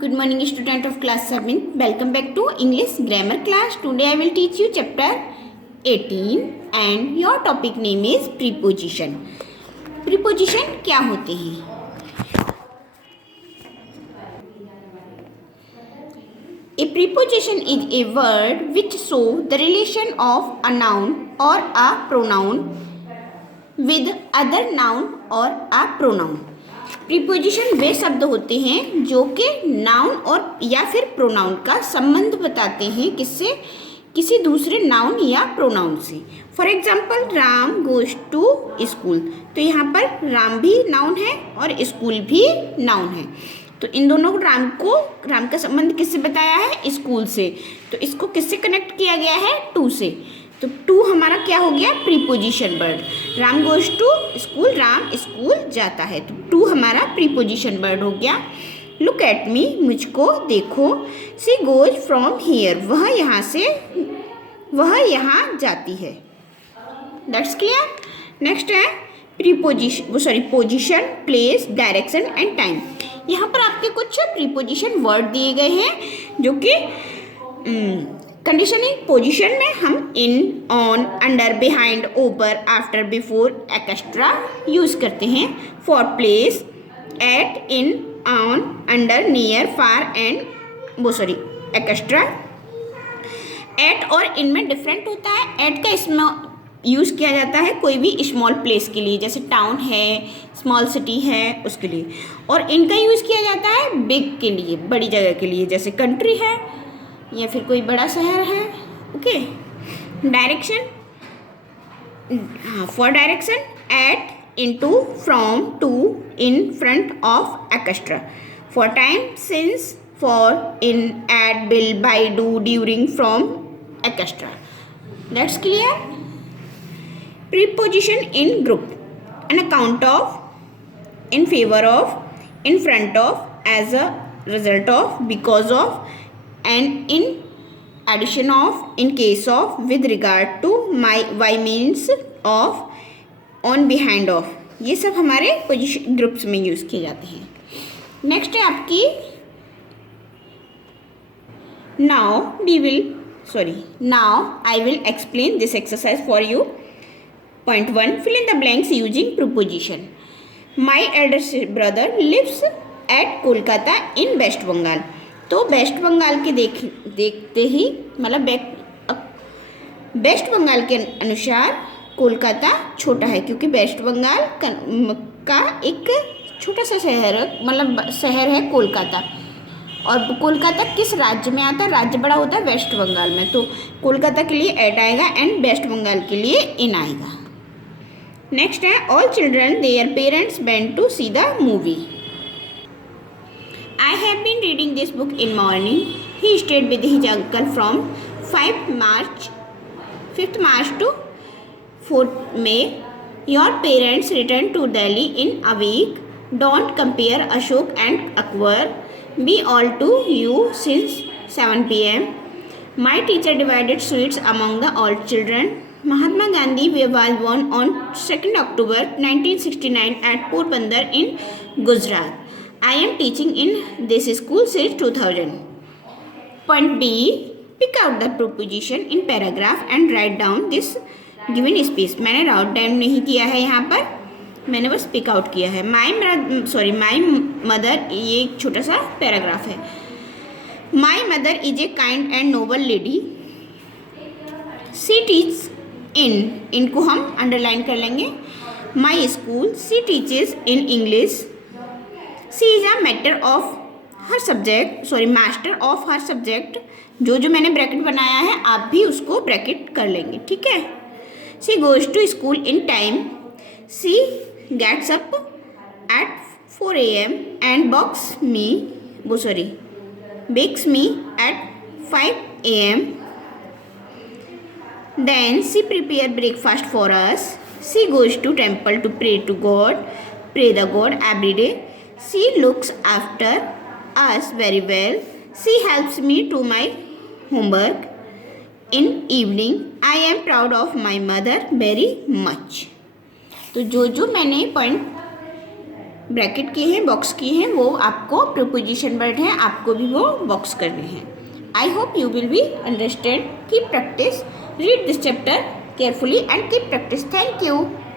Good morning, student of class 7. Welcome back to English grammar class. Today I will teach you chapter 18 and your topic name is preposition. Preposition क्या होते हैं? A preposition is a word which show the relation of a noun or a pronoun with other noun or a pronoun. Preposition वे शब्द होते हैं जो कि noun और या फिर प्रोनाउन का संबंध बताते हैं किससे, किसी दूसरे नाउन या प्रोनाउन से. For example Ram goes to school, तो यहाँ पर राम भी नाउन है और स्कूल भी नाउन है. तो इन दोनों को राम का संबंध किससे बताया है? स्कूल से. तो इसको किससे कनेक्ट किया गया है? टू से. तो टू हमारा क्या हो गया? Preposition word. Ram goes to school, Ram school जाता है, तो टू हमारा प्रीपोजिशन वर्ड हो गया. लुक एट मी, मुझको देखो. सी गोज फ्रॉम हियर, वह यहाँ जाती है. That's clear. नेक्स्ट है position, place, direction and time. यहाँ पर आपके कुछ प्रीपोजिशन वर्ड दिए गए हैं जो कि कंडीशनिंग पोजीशन में हम in, on, under, behind, over, after, before, extra use करते हैं. For place, at, in, on, under, near, far and extra. At और इन में डिफरेंट होता है. एट का इसमें यूज़ किया जाता है कोई भी स्मॉल प्लेस के लिए, जैसे टाउन है, स्मॉल सिटी है, उसके लिए. और इनका यूज़ किया जाता है बिग के लिए, बड़ी जगह के लिए, जैसे कंट्री है या फिर कोई बड़ा शहर है. Okay. Direction, for direction, at, into, from, to, in, front, of, extra. For time, since, for, in, at, till, by, to, during, from, extra. That's clear. Preposition in group, an account of, in favor of, in front of, as a result of, because of, and in addition of, in case of, with regard to, by means of, on, behind of. ये सब हमारे position groups में use किए जाते हैं. Next है आपकी now I will explain this exercise for you. Point 1, fill in the blanks using preposition. My elder brother lives at Kolkata in West Bengal. तो वेस्ट बंगाल के देखते ही मतलब वेस्ट बंगाल के अनुसार कोलकाता छोटा है, क्योंकि वेस्ट बंगाल का एक छोटा सा शहर है कोलकाता. और कोलकाता किस राज्य में आता है? राज्य बड़ा होता है वेस्ट बंगाल में. तो कोलकाता के लिए एट आएगा एंड वेस्ट बंगाल के लिए इन आएगा. नेक्स्ट है all children their parents went to see the movie. I have been reading this book in morning. He stayed with his uncle from 5th March to 4th May. Your parents return to Delhi in a week. Don't compare Ashok and Akbar. Be all to you since 7 PM. My teacher divided sweets among the all children. Mahatma Gandhi was born on 2nd October 1969 at Porbandar in Gujarat. I am teaching in this school since 2000. Point B, pick out the preposition in paragraph and write down this given space. मैंने राउट down नहीं किया है यहाँ पर, मैंने बस pick out किया है. माई मदर, ये एक छोटा सा पैराग्राफ है. My mother is a kind and noble lady. She teach इनको हम अंडरलाइन कर लेंगे. My school, she teaches in English. She is a master of her subject. जो मैंने ब्रैकेट बनाया है आप भी उसको ब्रैकेट कर लेंगे, ठीक है. She goes to school in time. She gets up at 4 AM and bakes me at 5 AM. Then she prepare breakfast for us. She goes to temple to pray the God every day. She looks after us very well. She helps me to my homework in evening. I am proud of my mother very much. तो जो मैंने point bracket किए हैं, box किए हैं, वो आपको preposition word हैं, आपको भी वो बॉक्स करने हैं. I hope you will be understand. Keep practice. Read this chapter carefully and keep practice. Thank you.